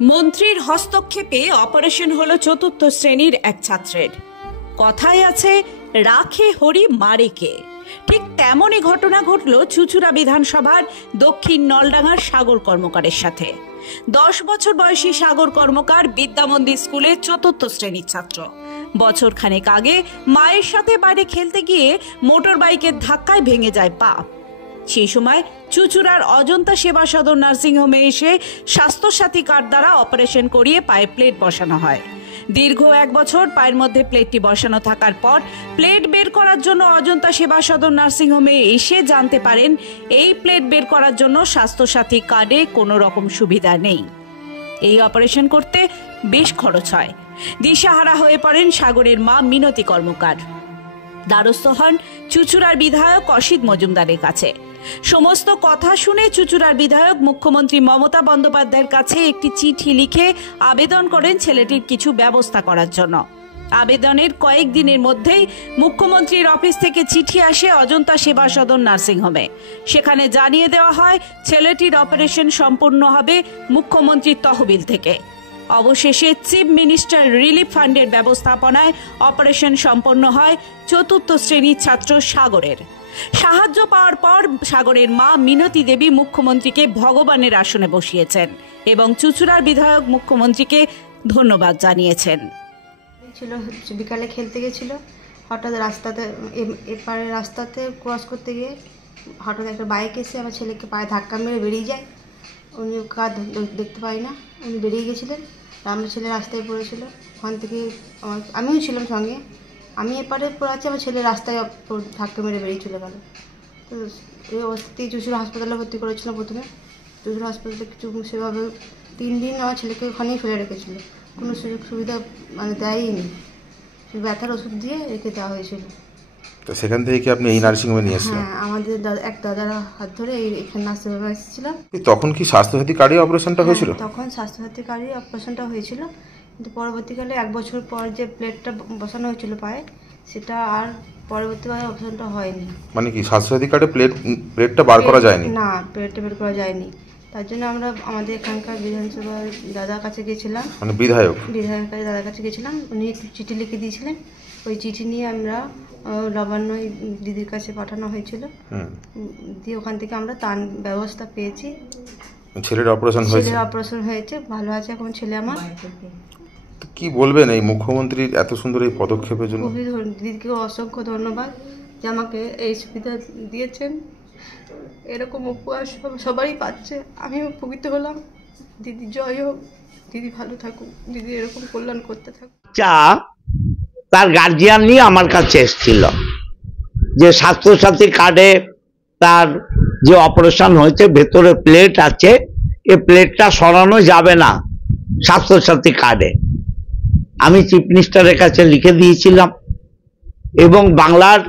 মন্ত্রীর হস্তক্ষেপে অপারেশন হলো চতুর্থ শ্রেণীর এক ছাত্রের। কথায় আছে, রাখে হরি মারে কে। ঠিক তেমনই ঘটনা ঘটল চুঁচুড়া বিধানসভার দক্ষিণ নলডাঙ্গার সাগর কর্মকারের সাথে। 10 বছর বয়সী সাগর কর্মকার বিদ্যামন্দির স্কুলের চতুর্থ শ্রেণীর ছাত্র। বছর খানেক আগে মায়ের সাথে বাইরে খেলতে গিয়ে মোটর বাইকের ধাক্কায় ভেঙে যায় পা। সেই সময় চুঁচুড়ার অজন্তা সেবা সদর নার্সিংহোমে এসে স্বাস্থ্যসাথী কার্ড দ্বারা অপারেশন করিয়ে পায়ে প্লেট বসানো হয়। দীর্ঘ 1 বছর পায়ের মধ্যে প্লেটটি বসানো থাকার পর প্লেট বের করার জন্য অজন্তা সেবা সদর নার্সিংহোমে এসে জানতে পারেন এই প্লেট বের করার জন্য স্বাস্থ্যসাথী কার্ডে কোনো রকম সুবিধা নেই। এই অপারেশন করতে বেশ খরচ হয়। দিশাহারা হয়ে পড়েন সাগরের মা মিনতি কর্মকার। দ্বারস্থ হন চুঁচুড়ার বিধায়ক অসিত মজুমদারের কাছে। সমস্ত কথা শুনে চুঁচুড়ার বিধায়ক মুখ্যমন্ত্রী মমতা বন্দ্যোপাধ্যায়ের কাছে একটি চিঠি লিখে আবেদন করেন ছেলেটির কিছু ব্যবস্থা করার জন্য। আবেদনের কয়েকদিনের মধ্যেই মুখ্যমন্ত্রীর অফিস থেকে চিঠি আসে অজন্তা সেবা সদন নার্সিংহোমে। সেখানে জানিয়ে দেওয়া হয় ছেলেটির অপারেশন সম্পূর্ণ হবে মুখ্যমন্ত্রীর তহবিল থেকে। অবশেষে চিফ মিনিস্টার রিলিফ ফান্ডের ব্যবস্থাপনায় অপারেশন সম্পন্ন হয় চতুর্থ শ্রেণীর ছাত্র সাগরের। সাহায্য পাওয়ার পর সাগরের মা মিনতি দেবী মুখ্যমন্ত্রীকে ভগবানের আসনে বসিয়েছেন এবং চুঁচুড়ার বিধায়ক মুখ্যমন্ত্রীকে ধন্যবাদ জানিয়েছেন। বিকালে খেলতে গেছিল, হঠাৎ রাস্তাতে এপারে রাস্তাতে ক্রস করতে গিয়ে হঠাৎ একটা বাইক এসে আমার ছেলেকে পায়ে ধাক্কা মেরে বেরিয়ে যায়। উনি কাজ দেখতে পাই না, উনি বেরিয়ে গেছিলেন। আমার ছেলে রাস্তায় পড়েছিল। ওখান থেকে আমিও ছিলাম সঙ্গে। আমি এপারে পড়ে আছি, আমার ছেলে রাস্তায় ধাক্কা মেরে বেরিয়ে চলে গেল। তো এই অবস্থাতেই চুঁচুড়া হাসপাতালে ভর্তি করেছিলাম। প্রথমে চুঁচুড়া হাসপাতালে কিছু সেভাবে 3 দিন আমার ছেলেকে ওখানেই ফেলে রেখেছিল। কোনো সুযোগ সুবিধা দেয়নি, ব্যথার ওষুধ দিয়ে রেখে দেওয়া হয়েছিল। তো সেখান থেকে কি আপনি এই নার্সিংহোমে নিয়ে এসেছিলেন? হ্যাঁ, আমাদের এক দাদার হাত ধরে এখানে নার্সিংহোমে এসেছিলাম। তখন কি স্বাস্থ্যসাথী কার্ডে অপারেশনটা হয়েছিল? তখন স্বাস্থ্যসাথী কার্ডে অপারেশনটা হয়েছিল, কিন্তু পরবর্তীকালে 1 বছর পর যে প্লেটটা বসানো হয়েছিল পায়ে, সেটা আর পরবর্তীকালে অপারেশনটা হয়নি। মানে কি স্বাস্থ্যসাথী কার্ডে প্লেটটা বার করা যায়নি? না, প্লেটটা বের করা যায়নি। তার জন্য আমরা আমাদের এখানকার বিধানসভার দাদার কাছে গেছিলাম, মানে বিধায়কের দাদার কাছে গেছিলাম। উনি চিঠি লিখে দিয়েছিলেন। ওই চিঠি নিয়ে আমরা নবান্ন দিদির কাছে পাঠানো হয়েছিল। দিয়ে ওখান থেকে আমরা ত্রাণ ব্যবস্থা পেয়েছি। ছেলের অপারেশন হয়েছে, ভালো আছে এখন ছেলে আমার। কি বলবেন এই মুখ্যমন্ত্রীর এত সুন্দর এই পদক্ষেপের জন্য? দিদিকে অসংখ্য ধন্যবাদ যে আমাকে এই সুবিধা দিয়েছেন। এরকম উপহার সবারই পাচ্ছে, আমিও উপকৃত হলাম। দিদি জয় হোক, দিদি ভালো থাকুক, দিদি এরকম কল্যাণ করতে থাকুক। তার গার্জিয়ান নিয়ে আমার কাছে এসেছিল যে স্বাস্থ্যসাথী কার্ডে তার যে অপারেশন হয়েছে ভেতরে প্লেট আছে, এই প্লেটটা সরানো যাবে না স্বাস্থ্যসাথী কার্ডে। আমি চিফ মিনিস্টারের কাছে লিখে দিয়েছিলাম এবং বাংলার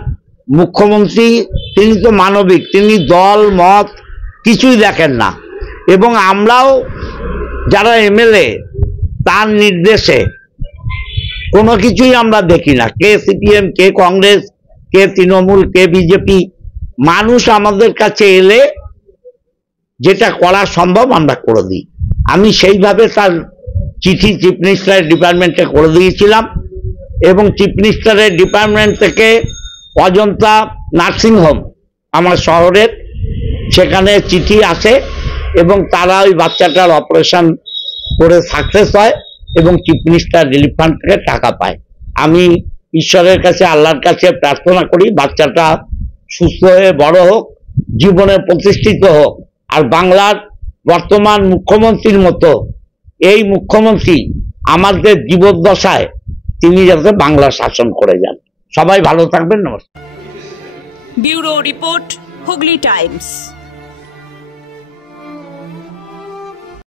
মুখ্যমন্ত্রী তিনি তো মানবিক, তিনি দল মত কিছুই দেখেন না। এবং আমরাও যারা এমএলএ তার নির্দেশে কোনো কিছুই আমরা দেখি না, কে সিপিএম, কে কংগ্রেস, কে তৃণমূল, কে বিজেপি। মানুষ আমাদের কাছে এলে যেটা করা সম্ভব আমরা করে দিই। আমি সেইভাবে তার চিঠি চিফ মিনিস্টারের ডিপার্টমেন্টে করে দিয়েছিলাম এবং চিফ মিনিস্টারের ডিপার্টমেন্ট থেকে অজন্তা নার্সিংহোম আমার শহরের, সেখানে চিঠি আসে এবং তারা ওই বাচ্চাটার অপারেশন করে সাকসেস হয় এবং চিফ মিনিস্টার রিলিফ ফান্ড থেকে টাকা পায়। আমি ঈশ্বরের কাছে, আল্লাহর কাছে প্রার্থনা করি বাচ্চাটা সুস্থ হয়ে বড় হোক, জীবনে প্রতিষ্ঠিত হোক। আর বাংলার বর্তমান মুখ্যমন্ত্রীর মতো এই মুখ্যমন্ত্রী আমাদের জীবদ্দশায় তিনি যাতে বাংলা শাসন করে যান। সবাই ভালো থাকবেন, নমস্কার। Bureau report, Hooghly Times.